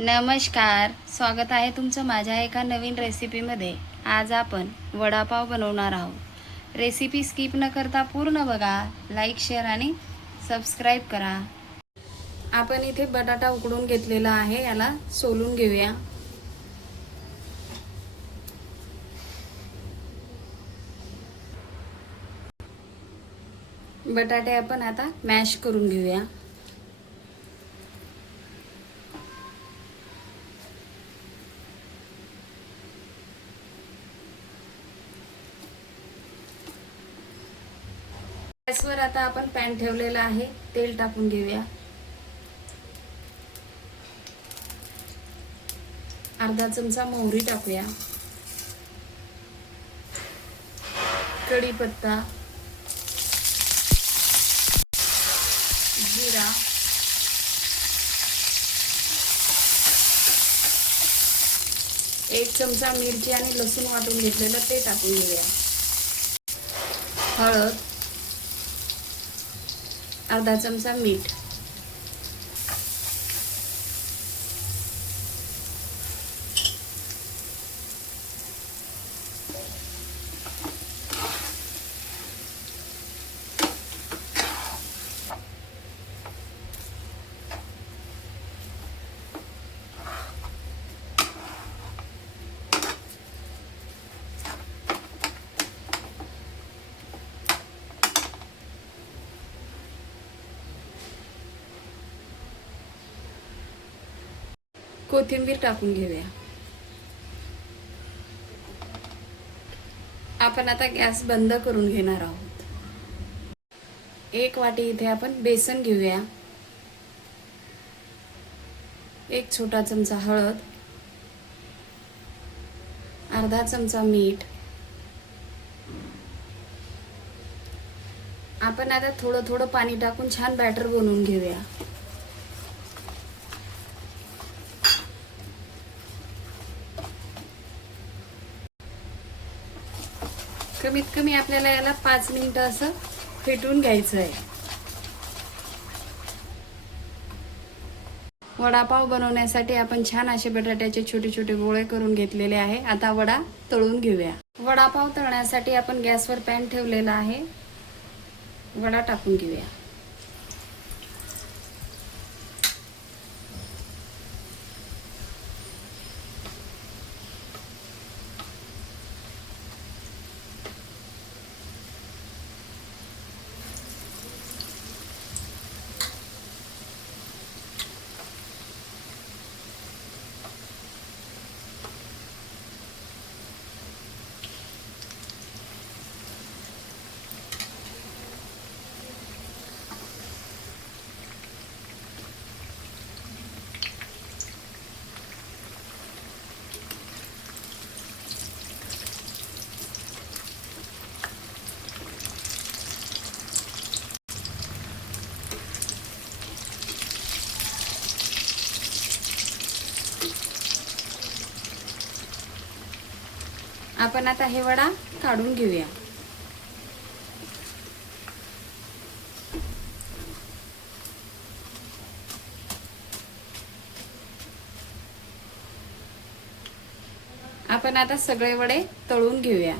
नमस्कार, स्वागत आहे तुमचं माझ्या एका नवीन रेसिपीमध्ये। आज आपण वडापाव बनवणार आहोत। रेसिपी स्किप न करता पूर्ण बघा, लाईक शेअर आणि सबस्क्राईब करा। आपण इथे बटाटा उकडून घेतलेला आहे, याला सोलून घेऊया। बटाटे आपण आता मॅश करून घेऊया। गॅसवर आता आपण पॅन ठेवलेला आहे, तेल टाकून घेऊया। अर्धा चमचा मोहरी टाकूया, कढीपत्ता, जिरा, एक चमचा मिरची आणि लसूण वाटून घेतलेलं ते टाकून घेऊया। हळद, अर्धा चमचा मीठ, कोथिंबीर टाकून घेऊया। आपण आता गॅस बंद करून घेणार आहोत। एक वाटी इथे आपण बेसन घेऊया, एक छोटा चमचा हळद, अर्धा चमचा मीठ। आपण आता थोडं थोडं पाणी टाकून छान बॅटर बनवून घेऊया। कमीत कमी आपल्याला याला 5 मिनिटं असं फेटून घ्यायचं आहे। वडापाव बनवण्यासाठी आपण छान असे बटाट्याचे छोटे छोटे गोळे करून घेतलेले आहे। आता वडा तळून घेऊया। वडापाव तळण्यासाठी आपण गॅसवर पॅन ठेवलेला आहे, वडा टाकून घेऊया। आपण आता हे वडा काढून घेऊया। आपण आता सगळे वडे तळून घेऊया।